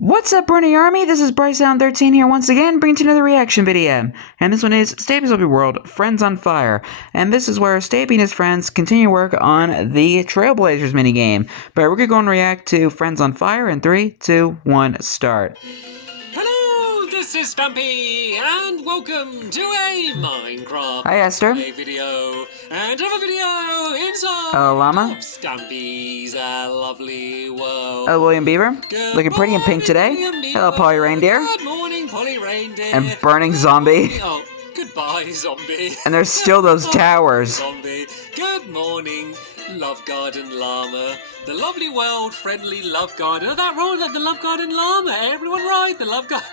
What's up, Brony Army? This is BryceAllen13 here once again, bringing to another reaction video. And this one is Stampy's Zombie World, Friends on Fire. And this is where Stampy and his friends continue work on the Trailblazers minigame. But we're going to go and react to Friends on Fire in 3, 2, 1, start. Hello, this is Stampy, and welcome to a Minecraft Hi, Esther. video, and another video inside Llama. of Stampy's lovely world. William Beaver. Good Looking pretty in pink today. morning, Hello, Polly Reindeer. Good morning, Polly Reindeer. And Burning Zombie. Oh, goodbye, zombie. And there's still those towers. Zombie. Good morning, Love Garden Llama. The lovely world-friendly Love Garden. Oh, that role, the Love Garden Llama. Everyone right, the Love Garden.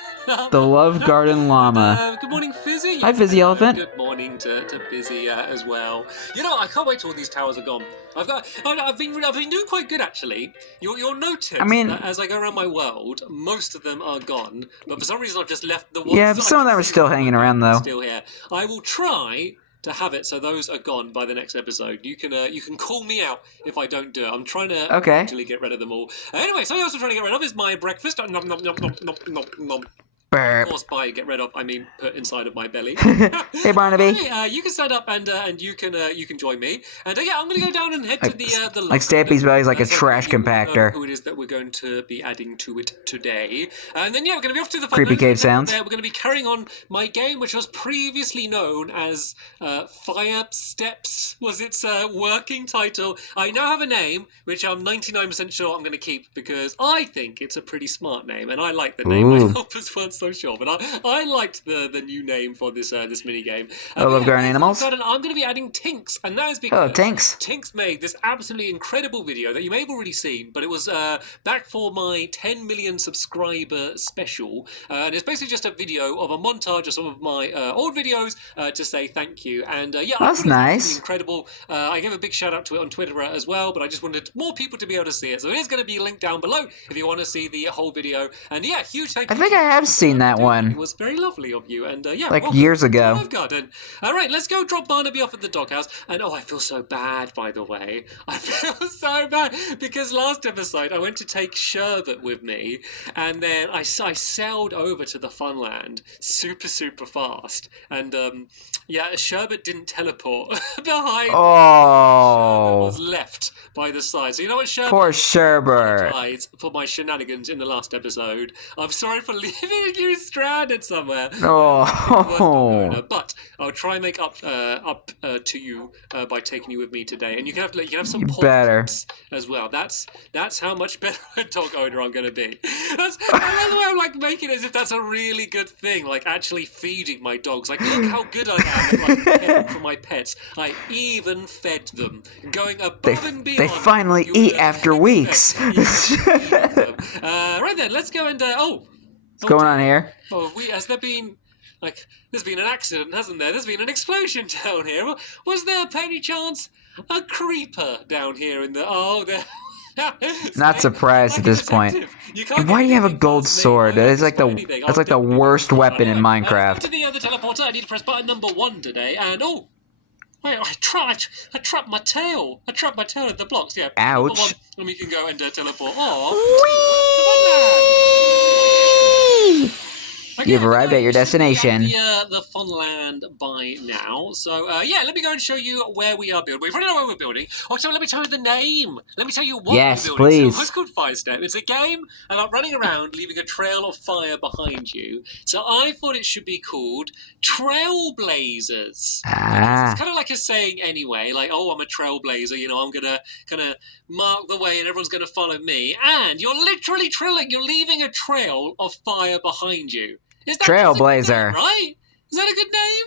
The Love Garden Llama. Good morning, Fizzy. Hi, Fizzy Elephant. Good morning to Fizzy as well. You know, I can't wait till all these towers are gone. I've been doing quite good actually. You'll notice that as I go around my world, most of them are gone. But for some reason, I've just left the ones. Yeah, some of them are still hanging around though. Still here. I will try to have it so those are gone by the next episode. You can call me out if I don't do it. I'm trying to actually get rid of them all. Anyway, something else I'm trying to get rid of is my breakfast. Nom, nom, nom, nom, nom, nom, nom. Of course, by get rid of, I mean put inside of my belly. Hey, Barnaby. Hey, you can stand up and you can join me. And yeah, I'm gonna go down and head to the like Stampy's belly's like a trash compactor. Who it is that we're going to be adding to it today? And then yeah, we're gonna be off to the creepy cave sounds. We're gonna be carrying on my game, which was previously known as Fire Steps. Was its working title? I now have a name, which I'm 99% sure I'm gonna keep because I think it's a pretty smart name, and I like the name. I hope this one's so sure, but I liked the new name for this this mini game. I love garden animals. I'm going to be adding Tinks, and that is because Tinks made this absolutely incredible video that you may have already seen, but it was back for my 10 million subscriber special, and it's basically just a video of a montage of some of my old videos to say thank you. And yeah, that's nice, incredible. I gave a big shout out to it on Twitter as well, but I just wanted more people to be able to see it, so it is going to be linked down below if you want to see the whole video. And yeah, huge thank you. I think I have seen that one. It was very lovely of you, and yeah, like years ago. Love Garden. All right, let's go drop Barnaby off at the doghouse. And oh, I feel so bad, by the way. I feel so bad because last episode I went to take Sherbet with me, and then I sailed over to the Funland super fast, and yeah, Sherbet didn't teleport behind. Oh, Sherbet was left by the side. So you know what, Sherbet? Poor Sherbet. For my shenanigans in the last episode. I'm sorry for leaving you stranded somewhere. Oh. But I'll try and make up to you by taking you with me today, and you can have some tips as well. That's how much better a dog owner I'm going to be. That's the way I'm like making it as if that's a really good thing, like actually feeding my dogs. Like, look how good I am at like caring for my pets. I even fed them, going above and beyond. They finally eat after weeks. Right then, let's go and what's going on here? Oh, has there been, like, there's been an accident, hasn't there? There's been an explosion down here. Was there, by any chance, a creeper down here in the... Oh, there... Not surprised at this point. And why do you have a gold sword? It's like the worst weapon in Minecraft. To the other teleporter, I need to press button number 1 today, and oh... Wait, I trapped my tail. I trapped my tail in the blocks, yeah. Ouch. And we can go and teleport. Oh, you've arrived at your destination. The Funland by now. So, yeah, let me go and show you where we are building. We've already know where we're building. Also, let me tell you the name. Let me tell you what we're building. Yes, please. So, it's called Fire Step. It's a game about running around, leaving a trail of fire behind you. So, I thought it should be called Trailblazers. Ah. It's kind of like a saying anyway, like, oh, I'm a trailblazer, you know, I'm gonna mark the way and everyone's gonna follow me. And you're literally you're leaving a trail of fire behind you. Is that Trailblazer, name, right? Is that a good name?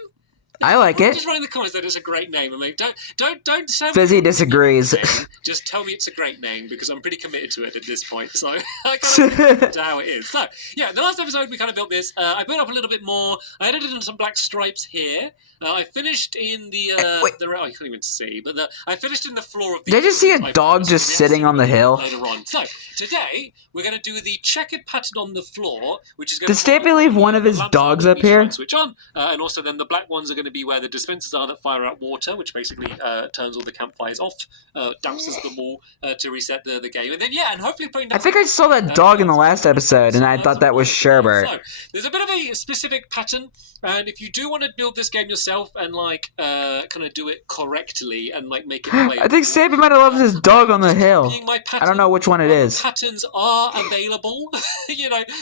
I like it. Just write in the comments that it's a great name. I mean, don't say Fizzy disagrees. Just tell me it's a great name because I'm pretty committed to it at this point. So I kind of to how it is. So yeah, the last episode we kind of built this. I built up a little bit more. I added in some black stripes here. I finished in the oh, you can't even see, but I finished in the floor of the... Did you see a dog just sitting on the hill? Later on. So today we're going to do the checkered pattern on the floor, which is going to... Does Stampy leave one of his dogs up here? Switch on, and also then the black ones are going to to be where the dispensers are that fire out water, which basically turns all the campfires off, douses them all to reset the game. And then, and hopefully putting down... I think I saw that dog in the last episode, and I thought that was Sherbert. So, there's a bit of a specific pattern, and if you do want to build this game yourself and, like, kind of do it correctly and, like, make it playable... I think Stampy might have loved his dog on the hill. I don't know which one it is. Patterns are available.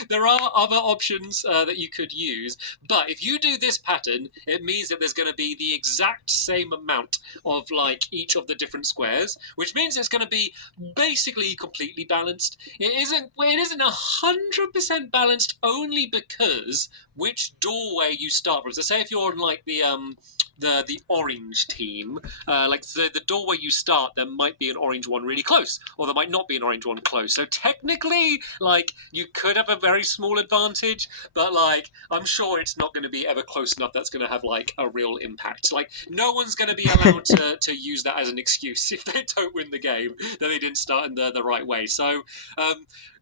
There are other options that you could use, but if you do this pattern, it means that there's going to be the exact same amount of, like, each of the different squares, which means it's going to be basically completely balanced. It isn't 100% balanced only because which doorway you start from. So say if you're on, like, the orange team, like the doorway you start, there might be an orange one really close, or there might not be an orange one close. So technically, like, you could have a very small advantage, but, like, I'm sure it's not going to be ever close enough that's going to have, like, a real impact. Like, no one's going to be allowed to use that as an excuse if they don't win the game, that they didn't start in the right way. So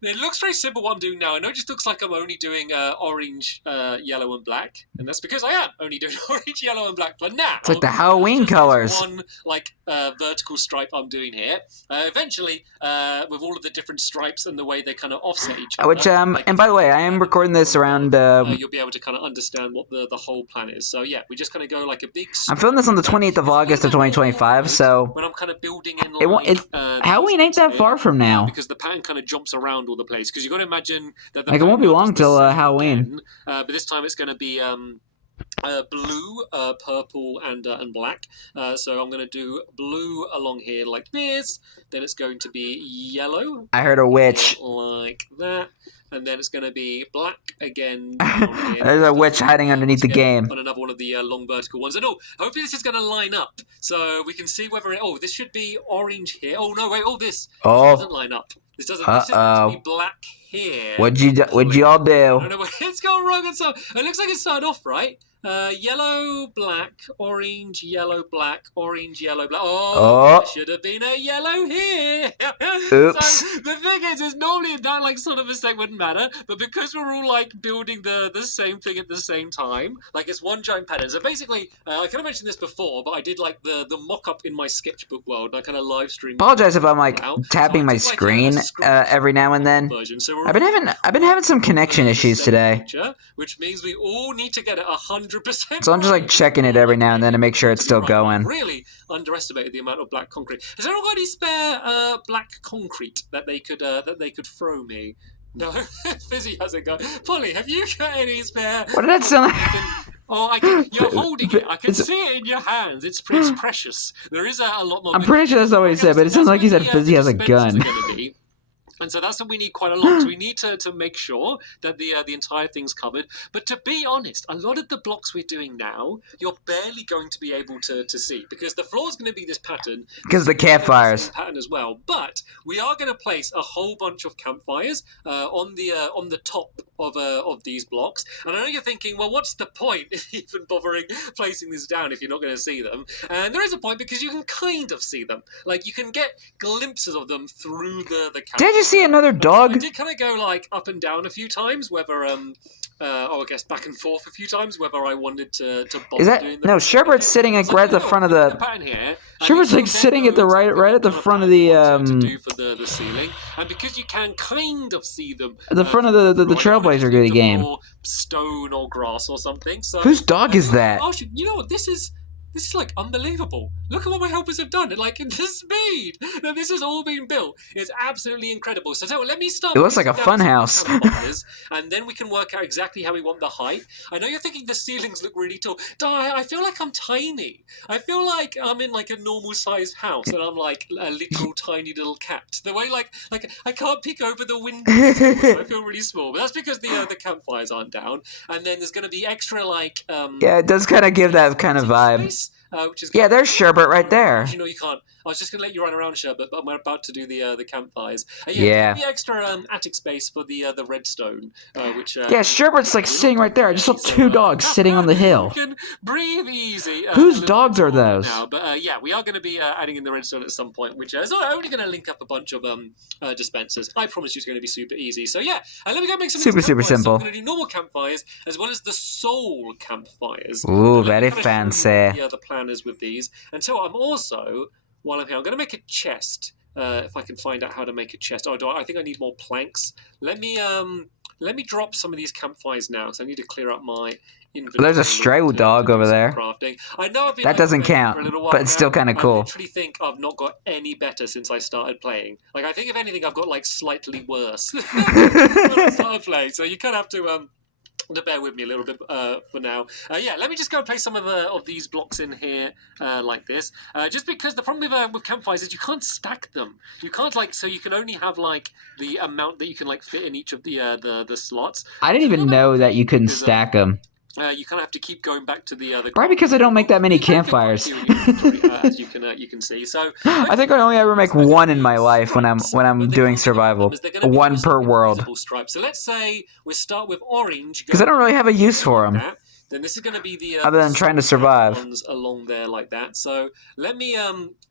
it looks very simple what I'm doing now. I know it just looks like I'm only doing orange, yellow, and black, and that's because I am only doing orange, yellow, and black for now. It's like the Halloween colors. One, like, vertical stripe I'm doing here. Eventually, with all of the different stripes and the way they kind of offset each other. Which, like, and by the way, I am recording this around... you'll be able to kind of understand what the whole plan is. So yeah, we just kind of go like a big... I'm filming this on the 28th of August of 2025, so... When I'm kind of building in, like... Halloween ain't that far from now. Because the pattern kind of jumps around all the place. Because you've got to imagine that... Like, it won't be long till Halloween. Again, but this time it's going to be... blue, purple, and black. So I'm going to do blue along here like this. Then it's going to be yellow. I heard a witch. Like that. And then it's going to be black again. There's a witch hiding underneath the game. On another one of the long vertical ones. And hopefully this is going to line up. So we can see whether it... this should be orange here. Oh, no, wait. This doesn't line up. This doesn't... This is going to be black here. What'd you all do? I don't know where it's gone wrong. It looks like it started off right. Yellow, black, orange, yellow, black, orange, yellow, black. There should have been a yellow here. Oops. So the thing is normally that, like, sort of mistake wouldn't matter, but because we're all, like, building the same thing at the same time, like, it's one giant pattern. So basically, I kind of mentioned this before, but I did, like, the mock-up in my sketchbook world, and I kind of live streamed. Apologize if I'm, like, tapping my screen every now and then. So I've been having some connection issues today. Which means we all need to get it 100%. So I'm just, like, checking it every now and then to make sure it's still going. Really underestimated the amount of black concrete. Has anyone got any spare black concrete that they could throw me? No, Fizzy hasn't got. Polly, have you got any spare? What did that sound like? You're holding it. I can see it in your hands. It's precious. There is a lot more. I'm pretty sure that's not what he said, but it sounds like he said Fizzy has a gun. And so that's what we need quite a lot. So we need to make sure that the entire thing's covered. But to be honest, a lot of the blocks we're doing now, you're barely going to be able to see. Because the floor is going to be this pattern. Because the campfires. Pattern as well. But we are going to place a whole bunch of campfires on the top of these blocks. And I know you're thinking, well, what's the point in even bothering placing these down if you're not going to see them? And there is a point because you can kind of see them. Like, you can get glimpses of them through the campfire. Did you see another dog? I did kind of go, like, up and down a few times, whether I guess back and forth a few times, whether I wanted to bother is that doing no? Sherbert's sitting like right at the front of the. Pattern here. Sherbert's like sitting at the right at the front of the to do for the ceiling, and because you can kind of see them at the front of the Trailblazer Goody game. Stone or grass or something. So whose dog is that? Oh, you know what? This is like unbelievable. Look at what my helpers have done. Like, in the speed that this has all been built is absolutely incredible. So let me start. It looks like a fun house. And then we can work out exactly how we want the height. I know you're thinking the ceilings look really tall. I feel like I'm tiny. I feel like I'm in, like, a normal sized house and I'm like a literal tiny little cat. The way like I can't peek over the window. I feel really small. But that's because the campfires aren't down. And then there's going to be extra, like yeah, it does kind of give that kind of vibe. which is Yeah, there's sherbet right there. You know, you can't. I was just going to let you run around, Sherbet, but I'm about to do the campfires. Yeah. The extra attic space for the redstone, which yeah, sherbet's like sitting right there. I just saw two dogs sitting on the hill. You can breathe easy. Whose dogs are those? Now, but yeah, we are going to be adding in the redstone at some point, which is only going to link up a bunch of dispensers. I promise you, it's going to be super easy. So yeah, let me go make some super simple. So I'm going to do normal campfires as well as the soul campfires. Ooh, very fancy. The plan is with these, and so I'm also. While I'm here, I'm going to make a chest. If I can find out how to make a chest. I think I need more planks. Let me drop some of these campfires now, because I need to clear up my inventory. There's a stray dog over there. Crafting. I know I've been that doesn't count, for a little while but it's still kind of cool. I literally think I've not got any better since I started playing. Like, I think if anything, I've got like slightly worse when I started playing. So you kind of have to bear with me a little bit for now. Yeah, let me just go and place some of these blocks in here like this. Just because the problem with campfires is you can't stack them. You can't so you can only have like the amount that you can like fit in each of the slots. I didn't even know that you couldn't stack them. You kind of have to keep going back to the probably because I don't make that many campfires. As you can see. So I think I only ever make one in my life when I'm doing survival. One per world. So let's say we start with orange. Because I don't really have a use for them. Then this is going to be the other than trying to survive ones along there like that. So let me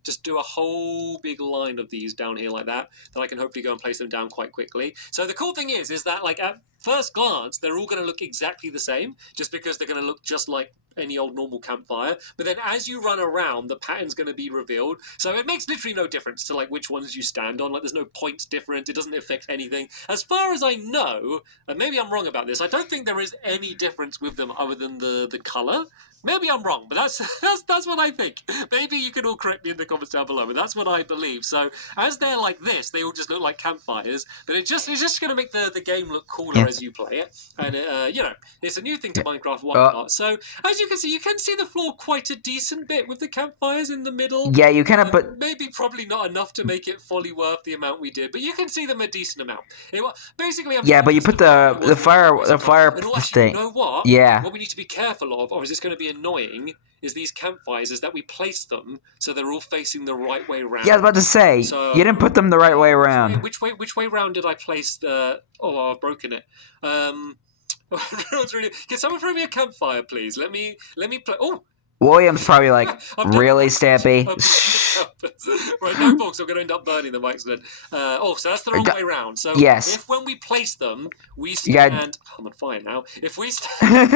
just do a whole big line of these down here like that. Then I can hopefully go and place them down quite quickly. So the cool thing is that like at first glance they're all going to look exactly the same, just because they're going to look just like any old normal campfire. But then as you run around, the pattern's going to be revealed. So it makes literally no difference to like which ones you stand on. Like there's no points different. It doesn't affect anything. As far as I know, and maybe I'm wrong about this, I don't think there is any difference with them other than the color. Maybe I'm wrong, but that's what I think. Maybe you can all correct me in the comments down below, but that's what I believe. So as they're like this, they all just look like campfires. But it's just going to make the game look cooler as you play it. And you know, it's a new thing to Minecraft. Why not? So as you can see the floor quite a decent bit with the campfires in the middle. Yeah, you kind of but maybe probably not enough to make it fully worth the amount we did, but you can see them a decent amount. Basically, but you put the fire thing. You know what? Yeah. What we need to be careful of, or is this going to be annoying, is these campfires is that we place them so they're all facing the right way round. Yeah, I was about to say, so, you didn't put them the right way around. Which way round did I place the... Oh, I've broken it. Can someone throw me a campfire, please? Let me play... Oh! William's probably like, really, Stampy? Right, no box, I'm going to end up burning them by accident. So that's the wrong way round. So if when we place them, we stand... I'm on fire now. If we stand...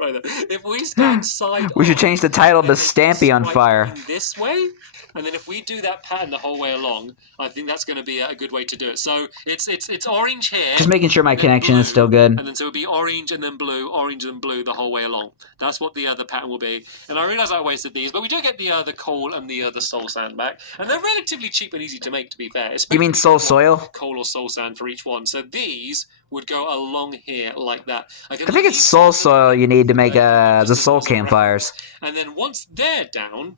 if we stand side we should change the title to Stampy on fire. This way, and then if we do that pattern the whole way along, I think that's going to be a good way to do it. So it's orange here. Just making sure my connection is still good. And then so it'll be orange and then blue the whole way along. That's what the pattern will be. And I realise I wasted these, but we do get the coal and the soul sand back, and they're relatively cheap and easy to make. To be fair, you mean soul soil? Coal or soul sand for each one. So these would go along here like that. I think it's soul soil you need to make the soul campfires. And then once they're down.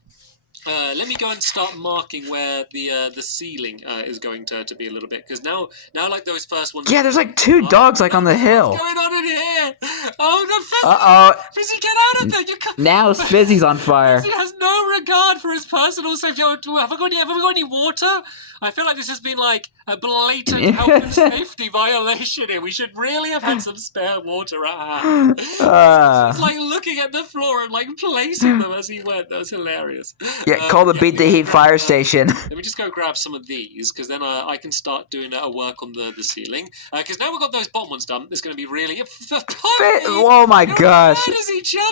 Let me go and start marking where the ceiling is going to be a little bit, because now like those first ones. Yeah, there's like two dogs like on the hill. What's going on in here? Oh no, Fizzy! Fizzy, get out of there! You can't... Now Fizzy's on fire. Fizzy has no regard for his personal safety. Have we got any water? I feel like this has been like a blatant health and safety violation here. We should really have had some spare water at hand. He's like looking at the floor and like placing them as he went. That was hilarious. Yeah, call the Beat the Heat fire station. Let me just go grab some of these, because then I can start doing a work on the ceiling. Because now we've got those bottom ones done, it's going to be really... Oh my gosh.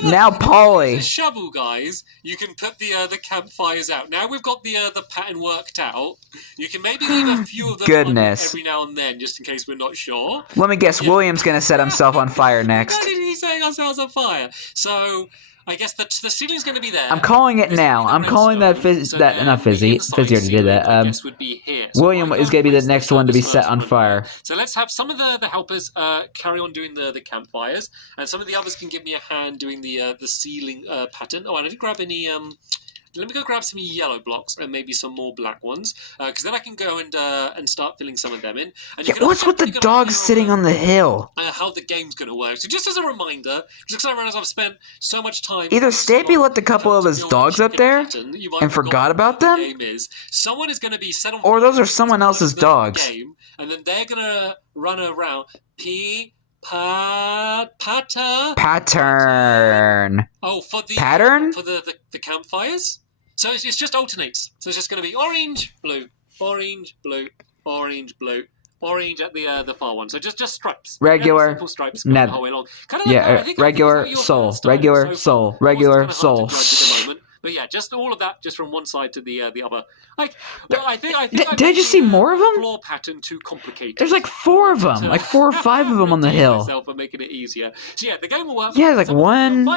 Now Polly. With a shovel, guys, you can put the campfires out. Now we've got the pattern worked out. You can maybe leave a few of them on every now and then, just in case we're not sure. Let me guess, William's going to set himself on fire next. Why did he set ourselves on fire? So... I guess the ceiling's going to be there. I'm calling it now. I'm calling that not Fizzy. Fizzy already did that. Would be here. William is going to be the next one to be set on fire. So let's have some of the helpers carry on doing the campfires, and some of the others can give me a hand doing the ceiling pattern. Oh, I didn't grab any let me go grab some yellow blocks and maybe some more black ones, because then I can go and start filling some of them in. And yeah, what's with the dogs sitting on the hill? How the game's going to work. So just as a reminder, because I realize I've spent so much time. Either Stampy left a couple of his dogs up there and forgot about them, someone is going to be set on or those are someone else's dogs. Game, and then they're going to run around. Pattern. Oh, for the pattern for the campfires. So it's just alternates. So it's just going to be orange, blue, orange, blue, orange, blue, orange at the far one. So just stripes. Regular. Simple stripes the whole way along. Kind of like regular soul. Regular soul. Regular soul. But yeah, just all of that, just from one side to the other. Like, I think. Did I just see more of them? Floor pattern too complicated. There's like 4 of them, like 4 or 5 of them on the hill. Myself and making it easier. So yeah, the game will work. Yeah, like one.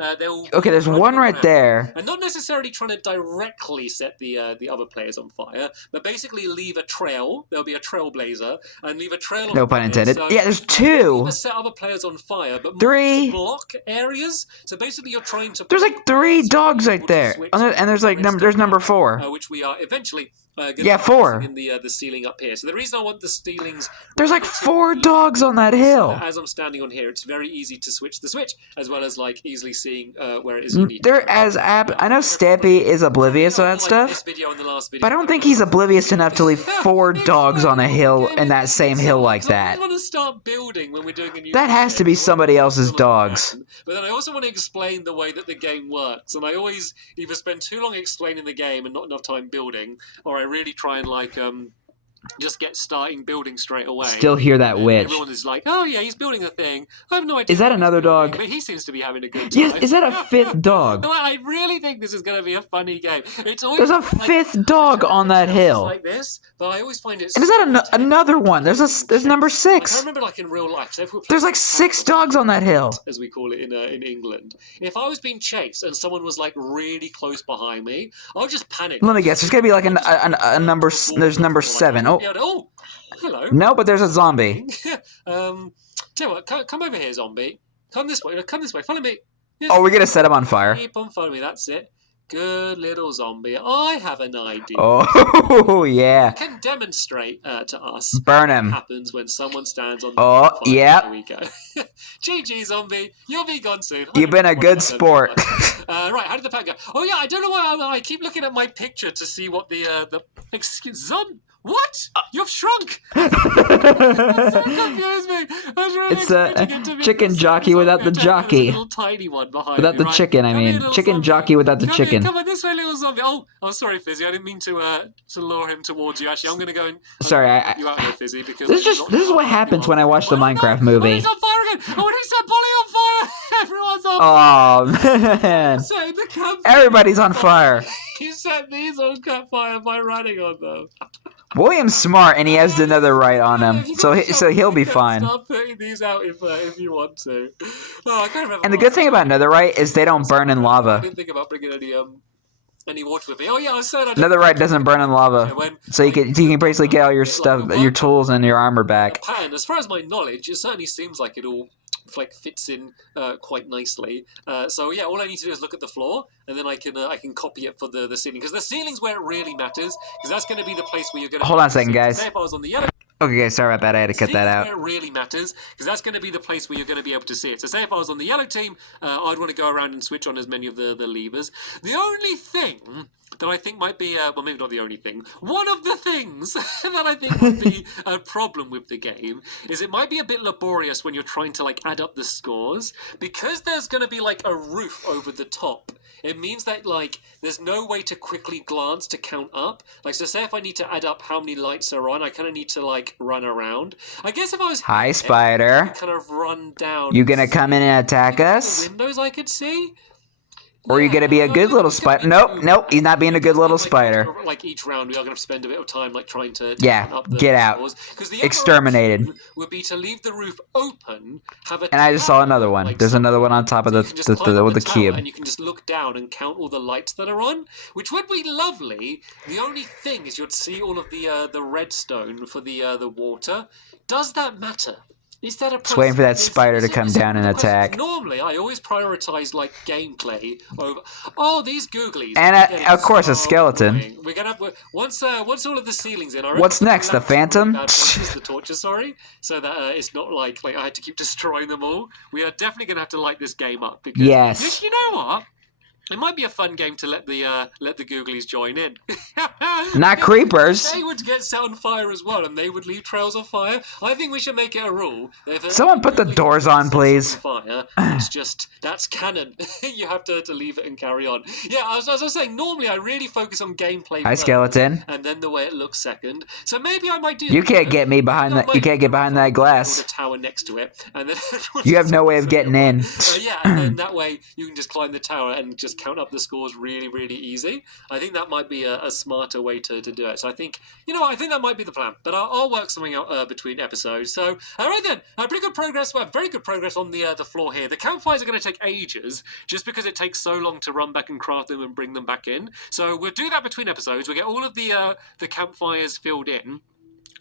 Okay, there's one right there. And not necessarily trying to directly set the other players on fire, but basically leave a trail. There'll be a trailblazer and leave a trail. No pun intended. So yeah, there's 2. Set other players on fire, but 3 block areas. So basically, you're trying to. There's like 3 dogs right there, and there's like there's number 4, which we are eventually. Yeah, 4. In the ceiling up here. So the reason I want the ceilings. There's like 4 dogs on that hill. As I'm standing on here, it's very easy to switch the switch, as well as like easily seeing where it is. I know Stampy is oblivious to that stuff, but I don't think he's oblivious enough to leave 4 dogs on a hill in that same hill like that. I want to start building when we're doing a new. That has to be somebody else's dogs. But then I also want to explain the way that the game works, and I always either spend too long explaining the game and not enough time building, or I really try and like just get starting building straight away. Still hear that witch. Everyone is like, oh yeah, he's building a thing. I have no idea. Is that another dog? But he seems to be having a good time. Yeah, is that a 5th dog? I really think this is going to be a funny game. It's always there's a 5th dog on that hill. Like this, but I always find it. And is that another one? There's number 6. I remember like in real life. So there's like 6 dogs on that hill, as we call it in England. If I was being chased and someone was like really close behind me, I would just panic. Let me guess. There's gonna be like a number. There's number 7. Oh. Hello. No, but there's a zombie. Tell you what, come over here, zombie. Come this way. Follow me. Yes. Oh, we're gonna set him on fire. Keep on following me. That's it. Good little zombie. I have an idea. Oh, yeah. You can demonstrate to us. Burn him. What happens when someone stands on the fire. Yeah. There we go. GG, zombie. You'll be gone soon. You've been a good sport. Right, how did the pack go? Oh, yeah, I don't know why I keep looking at my picture to see what the What? You've shrunk! That so confused me. It's a chicken jockey without the jockey. Little tiny one behind without the chicken, I mean. Chicken jockey without the chicken. Come on, this way, little zombie. Oh, sorry, Fizzy. I didn't mean to lure him towards you. Actually, I'm going to go and... Sorry, you out here, Fizzy, because... This is what happens when I watch the Minecraft movie. Oh, he's on fire again! Oh, and he set Polly on fire! Everyone's on fire! Oh, man. Setting the campfire. Everybody's on fire. He set these on campfire by running on them. William's smart, and he has another right on him, so he'll be fine. Start putting these out if you want to. Oh, I can't remember. And the good thing about netherite is they don't burn in lava. I didn't think about bringing any water with me. Oh yeah, I said I didn't. Netherite doesn't burn in lava, so you can basically get all your stuff, your tools, and your armor back. And as far as my knowledge, it certainly seems like it all fits in quite nicely. So yeah, all I need to do is look at the floor, and then I can copy it for the ceiling, because the ceiling's where it really matters, because that's going to be the place where you're going to... Hold on a second, guys. Say if I was on the yellow... Okay, guys, sorry about that. I had to cut that out. Where it really matters, because that's going to be the place where you're going to be able to see it. So say if I was on the yellow team, I'd want to go around and switch on as many of the levers. The only thing that I think might be, well, maybe not the only thing, one of the things that I think would be a problem with the game is it might be a bit laborious when you're trying to, like, add up the scores. Because there's going to be, like, a roof over the top, it means that, like, there's no way to quickly glance to count up. Like, so say if I need to add up how many lights are on, I kind of need to, like, run around. I guess if I was... Hi, Spider. Kind of run down... You gonna come in and attack us? The windows I could see? Or are you going to be a good little spider? Nope, he's not being a good little spider. Like each round, we are going to spend a bit of time like trying to get out. Exterminated. Would be to leave the roof open, have a and I just saw another one. There's another one on top of the cube. And you can just look down and count all the lights that are on, which would be lovely. The only thing is you'd see all of the redstone for the water. Does that matter? Is that a Just waiting for that is- spider is to it- come is it down and one of the questions? attack. Normally, I always prioritize like gameplay over. Oh, these googlies! And are getting of course, a so skeleton. annoying. We're gonna have once all of the ceilings in. I reckon What's we'll put next, the lamps in really phantom? bad places, the torches, sorry, so that it's not like I had to keep destroying them all. We are definitely gonna have to light this game up because Yes. you know what? It might be a fun game to let the googlies join in. Not creepers. They would get set on fire as well, and they would leave trails of fire. I think we should make it a rule. If Someone put the doors on, please. Fire, it's just that's canon. You have to leave it and carry on. Yeah, as I was saying, normally I really focus on gameplay. Hi, first, skeleton. and then the way it looks second. So maybe I might do. You can't get me behind that. You can't get behind that glass. Build a tower next to it, and then You have no way of getting in. Yeah, and then that way you can just climb the tower and just count up the scores really, really easy. I think that might be a smarter way to do it. So I think, I think that might be the plan. But I'll work something out between episodes. So, all right then. Pretty good progress. Well, very good progress on the floor here. The campfires are going to take ages just because it takes so long to run back and craft them and bring them back in. So we'll do that between episodes. We'll get all of the campfires filled in.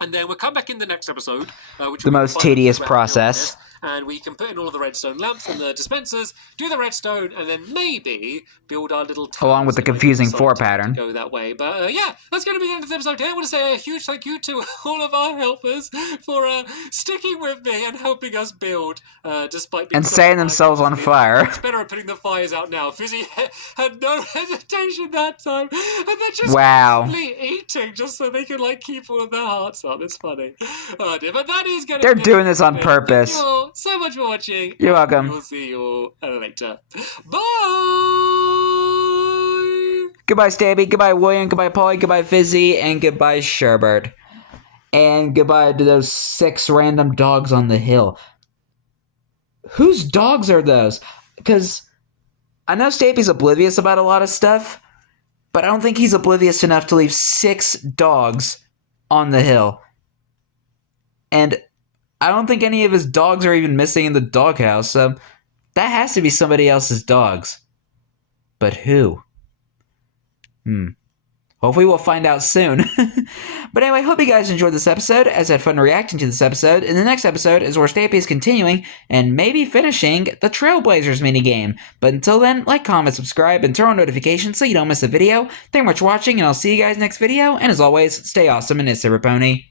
And then we'll come back in the next episode. Which The most tedious process. And we can put in all of the redstone lamps and the dispensers, do the redstone, and then maybe build our little tower. Along with the confusing 4 pattern. Go that way. But yeah, that's going to be the end of the episode here. I want to say a huge thank you to all of our helpers for sticking with me and helping us build, despite being And setting themselves on fire. Much better at putting the fires out now. Fizzy had no hesitation that time, and they're just constantly eating just so they can keep all of their hearts up. It's funny. Oh dear, but that is going to. They're doing this on purpose. Thank you all so much for watching. You're welcome. We will see you all later. Bye. Goodbye, Stampy. Goodbye, William. Goodbye, Polly. Goodbye, Fizzy. And goodbye, Sherbert. And goodbye to those 6 random dogs on the hill. Whose dogs are those? Because I know Stampy's oblivious about a lot of stuff, but I don't think he's oblivious enough to leave 6 dogs on the hill. And I don't think any of his dogs are even missing in the doghouse, so that has to be somebody else's dogs. But who? Hopefully we'll find out soon. But anyway, hope you guys enjoyed this episode, as I had fun reacting to this episode. And the next episode is where Stampy is continuing and maybe finishing the Trailblazers minigame. But until then, like, comment, subscribe, and turn on notifications so you don't miss a video. Thank you much for watching, and I'll see you guys next video. And as always, stay awesome and it's Silver Pony.